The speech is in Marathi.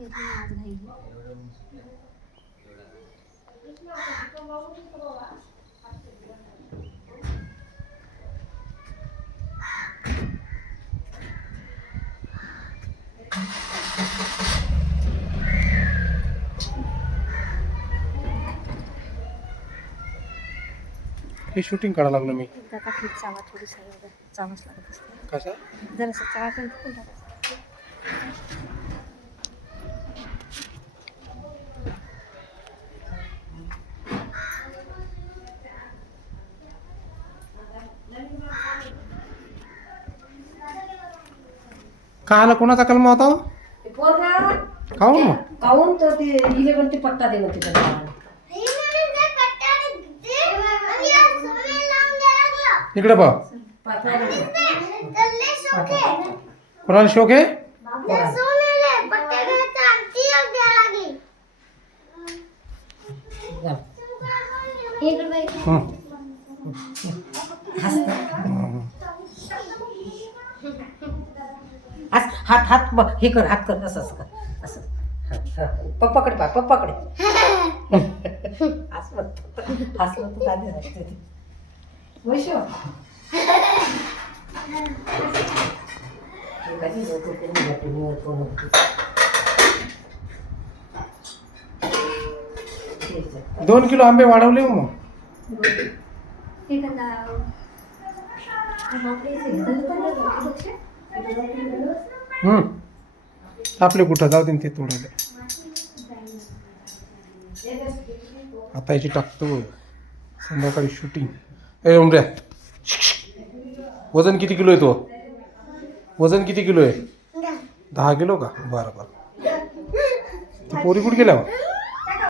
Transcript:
हे शूटिंग करायला लागलो मी. चावा थोडीसा चावच लागत असते. कसा जरासा चावा पण फुल टाकायचा. का आला कोणाचा कलमा होता काहून मग काहून तर ते 11 ते पट्टा दे म्हणते त्याला. इकडे बघ कोणाला शोक आहे हात हात बघ हे कर हात कर असं असं कर असं पप्पाकडे पा पप्पाकडे हसलं तर चालेल असते ते. वैशो दोन किलो आंबे वाढवले हो मग आपले कुठं जाऊ दे ते तोडायला. आता याची टाकतो संध्याकाळी शूटिंग. ए उमऱ्या वजन किती किलो आहे तो वजन किती किलो आहे 10 किलो का बरं ती पोरी कुठे गेल्या